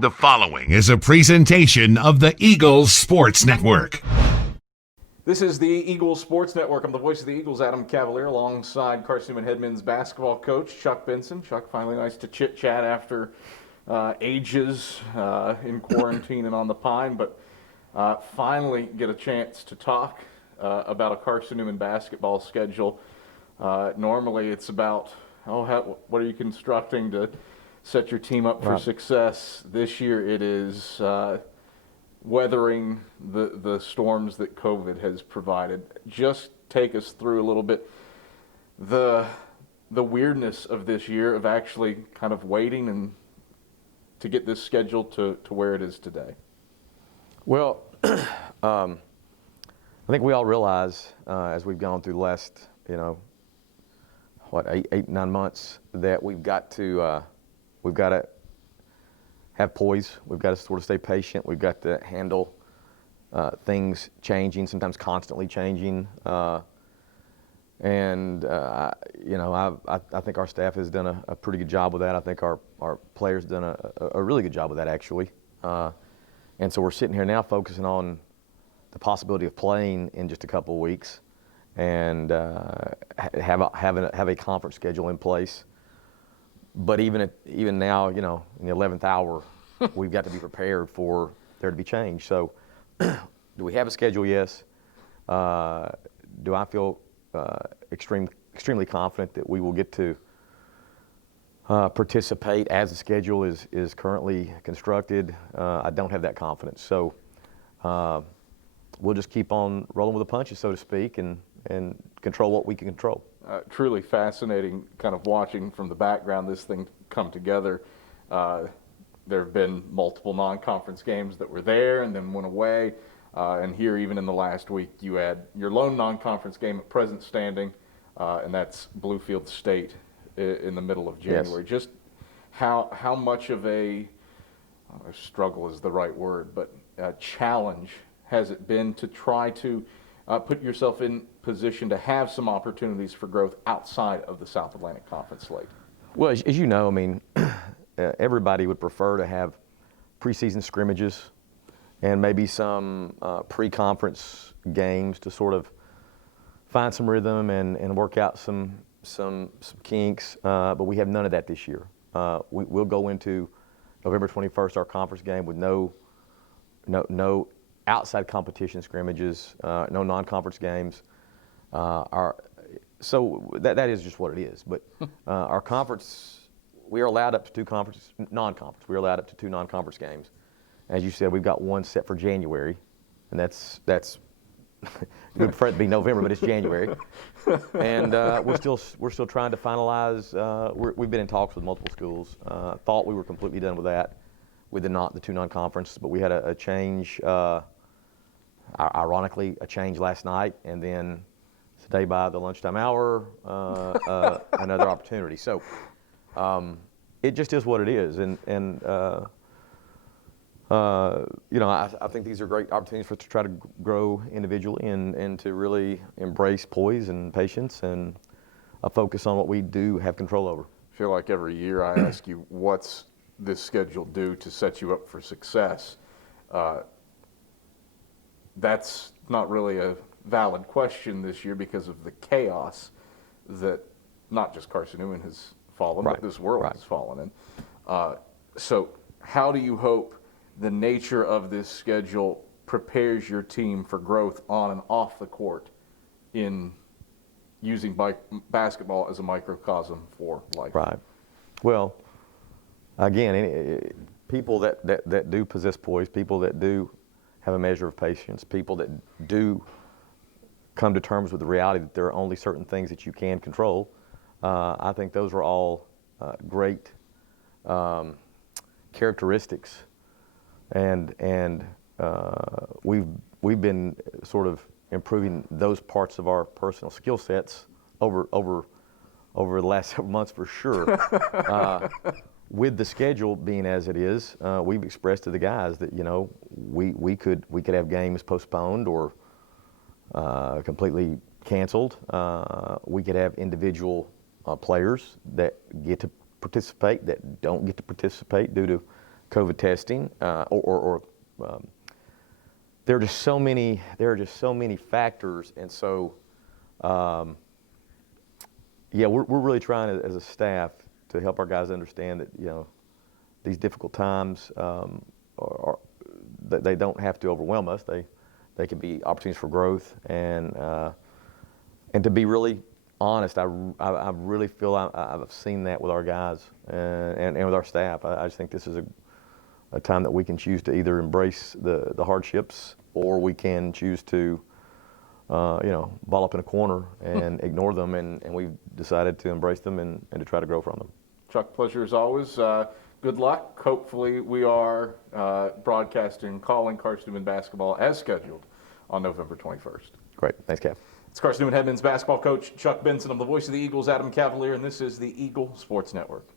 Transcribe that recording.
The following is a presentation of the Eagles Sports Network. This is the Eagles Sports Network. I'm the voice of the Eagles, Adam Cavalier, alongside Carson-Newman men's basketball coach, Chuck Benson. Chuck, finally nice to chit-chat after ages in quarantine and on the Pine, but finally get a chance to talk about a Carson-Newman basketball schedule. Normally it's about, what are you constructing to set your team up for success. This year it is weathering the storms that COVID has provided. Just take us through a little bit the weirdness of this year of actually kind of waiting and to get this schedule to where it is today. Well, I think we all realize as we've gone through the last, 8-9 months, that we've got to have poise. We've got to sort of stay patient. We've got to handle things changing, sometimes constantly changing. I think our staff has done a pretty good job with that. I think our players have done a really good job with that, actually. And so we're sitting here now focusing on the possibility of playing in just a couple of weeks and have a conference schedule in place. But even now, in the 11th hour, we've got to be prepared for there to be change. So do we have a schedule? Yes. Do I feel extremely confident that we will get to participate as the schedule is currently constructed? I don't have that confidence. So we'll just keep on rolling with the punches, so to speak, and control what we can control. Truly fascinating kind of watching from the background this thing come together. There have been multiple non-conference games that were there and then went away. And here, even in the last week, you had your lone non-conference game at present standing, and that's Bluefield State in the middle of January. Yes. Just how much of a struggle is the right word, but a challenge has it been to try to put yourself in position to have some opportunities for growth outside of the South Atlantic Conference slate? Well, as you know, everybody would prefer to have preseason scrimmages and maybe some pre-conference games to sort of find some rhythm and work out some kinks, but we have none of that this year. We'll go into November 21st, our conference game, with no outside competition scrimmages, no non-conference games. So that is just what it is. But our conference, we are allowed up to two non-conference. We are allowed up to two non-conference games. As you said, we've got one set for January, and that's we prefer it to be November, but it's January. And we're still trying to finalize. We've been in talks with multiple schools. Thought we were completely done with that, with the two non-conference, but we had a change. Ironically, a change last night, and then today by the lunchtime hour, another opportunity. So it just is what it is, and I think these are great opportunities for us to try to grow individually and to really embrace poise and patience and a focus on what we do have control over. I feel like every year I ask you, what's this schedule do to set you up for success? That's not really a valid question this year because of the chaos that not just Carson-Newman has fallen, but this world has fallen in. So how do you hope the nature of this schedule prepares your team for growth on and off the court in using basketball as a microcosm for life? Right. Well, again, people that do possess poise, people that do have a measure of patience, people that do come to terms with the reality that there are only certain things that you can control. I think those are all great characteristics, and we've been sort of improving those parts of our personal skill sets over the last several months for sure. With the schedule being as it is, we've expressed to the guys that we could have games postponed or completely canceled. We could have individual players that get to participate that don't get to participate due to COVID testing, there are just so many factors, and so we're really trying as a staff to help our guys understand that these difficult times they don't have to overwhelm us. They can be opportunities for growth, and to be really honest, I really feel I've seen that with our guys and with our staff. I just think this is a time that we can choose to either embrace the hardships, or we can choose to ball up in a corner and ignore them, and we've decided to embrace them and to try to grow from them. Chuck, pleasure as always. Good luck. Hopefully we are broadcasting, calling Carson-Newman Basketball as scheduled on November 21st. Great. Thanks, Kev. It's Carson-Newman Headman's basketball coach Chuck Benson. I'm the voice of the Eagles, Adam Cavalier, and this is the Eagle Sports Network.